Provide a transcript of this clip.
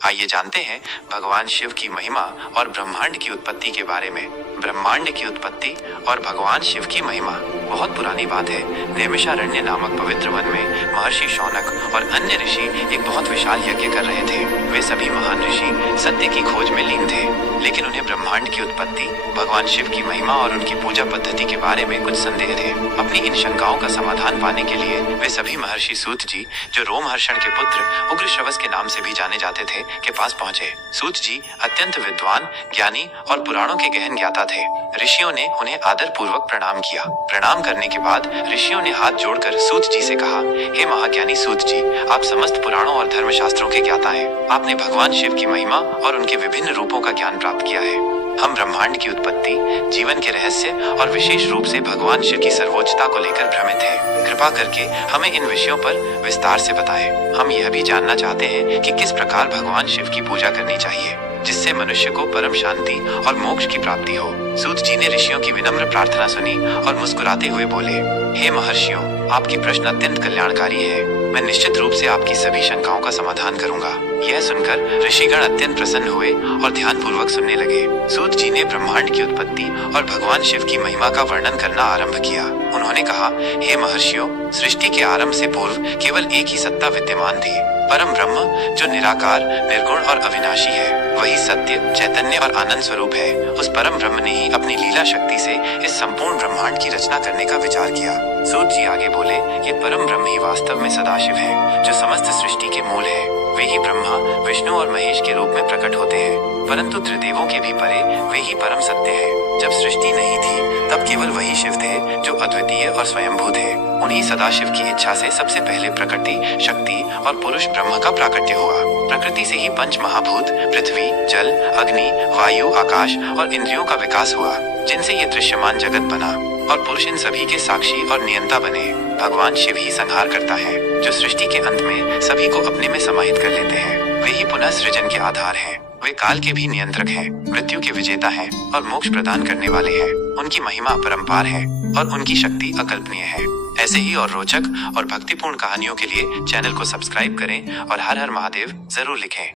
आइए जानते हैं भगवान शिव की महिमा और ब्रह्मांड की उत्पत्ति के बारे में। ब्रह्मांड की उत्पत्ति और भगवान शिव की महिमा बहुत पुरानी बात है। नैमिषारण्य नामक पवित्र वन में महर्षि शौनक और अन्य ऋषि एक बहुत विशाल यज्ञ कर रहे थे। वे सभी महान ऋषि सत्य की खोज में लीन थे, लेकिन उन्हें ब्रह्मांड की उत्पत्ति, भगवान शिव की महिमा और उनकी पूजा पद्धति के बारे में कुछ संदेह थे। अपनी इन शंकाओं का समाधान पाने के लिए वे सभी महर्षि सूत जी, जो रोमहर्षण के पुत्र उग्रश्रवस के नाम से भी जाने जाते थे, के पास पहुंचे। सूत जी अत्यंत विद्वान, ज्ञानी और पुराणों के गहन ज्ञाता थे। ऋषियों ने उन्हें आदर पूर्वक प्रणाम किया। प्रणाम करने के बाद ऋषियों ने हाथ जोड़कर सूत जी से कहा, हे महाज्ञानी सूत जी, आप समस्त पुराणों और धर्मशास्त्रों के ज्ञाता हैं। आपने भगवान शिव की महिमा और उनके विभिन्न रूपों का ज्ञान प्राप्त किया है। हम ब्रह्मांड की उत्पत्ति, जीवन के रहस्य और विशेष रूप से भगवान शिव की सर्वोच्चता को लेकर भ्रमित हैं। कृपा करके हमें इन विषयों पर विस्तार से बताएं। हम यह भी जानना चाहते हैं कि किस प्रकार भगवान शिव की पूजा करनी चाहिए, जिससे मनुष्य को परम शांति और मोक्ष की प्राप्ति हो। सूत जी ने ऋषियों की विनम्र प्रार्थना सुनी और मुस्कुराते हुए बोले, हे महर्षियों, आपकी प्रश्न अत्यंत कल्याणकारी है। मैं निश्चित रूप से आपकी सभी शंकाओं का समाधान करूंगा। यह सुनकर ऋषिगण अत्यंत प्रसन्न हुए और ध्यान पूर्वक सुनने लगे। सूत जी ने ब्रह्मांड की उत्पत्ति और भगवान शिव की महिमा का वर्णन करना आरंभ किया। उन्होंने कहा, हे महर्षियों, सृष्टि के आरंभ से पूर्व केवल एक ही सत्ता विद्यमान थी, परम ब्रह्म, जो निराकार, निर्गुण और अविनाशी है। वही सत्य, चैतन्य और आनंद स्वरूप है। उस परम ब्रह्म ने ही अपनी लीला शक्ति से इस संपूर्ण ब्रह्मांड की रचना करने का विचार किया। सूत जी आगे बोले, ये परम ब्रह्म ही वास्तव में सदाशिव है, जो समस्त सृष्टि के मूल है। वे ही ब्रह्मा, विष्णु और महेश के रूप में प्रकट होते हैं, परंतु त्रिदेवों के भी परे वे ही परम सत्य है। जब सृष्टि नहीं थी, तब केवल वही शिव थे, जो अद्वितीय और स्वयंभू थे। उन्हीं सदाशिव की इच्छा से सबसे पहले प्रकृति, शक्ति और पुरुष ब्रह्म का प्राकट्य हुआ। प्रकृति से ही पंच महाभूत, पृथ्वी, जल, अग्नि, वायु, आकाश और इंद्रियों का विकास हुआ, जिनसे ये दृश्यमान जगत बना, और पुरुष इन सभी के साक्षी और नियंता बने। भगवान शिव ही संहार करता है, जो सृष्टि के अंत में सभी को अपने में समाहित कर लेते हैं। वे ही पुनः सृजन के आधार हैं। वे काल के भी नियंत्रक हैं, मृत्यु के विजेता हैं और मोक्ष प्रदान करने वाले हैं। उनकी महिमा अपरंपार है और उनकी शक्ति अकल्पनीय है। ऐसे ही और रोचक और भक्तिपूर्ण कहानियों के लिए चैनल को सब्सक्राइब करें और हर हर महादेव जरूर लिखें।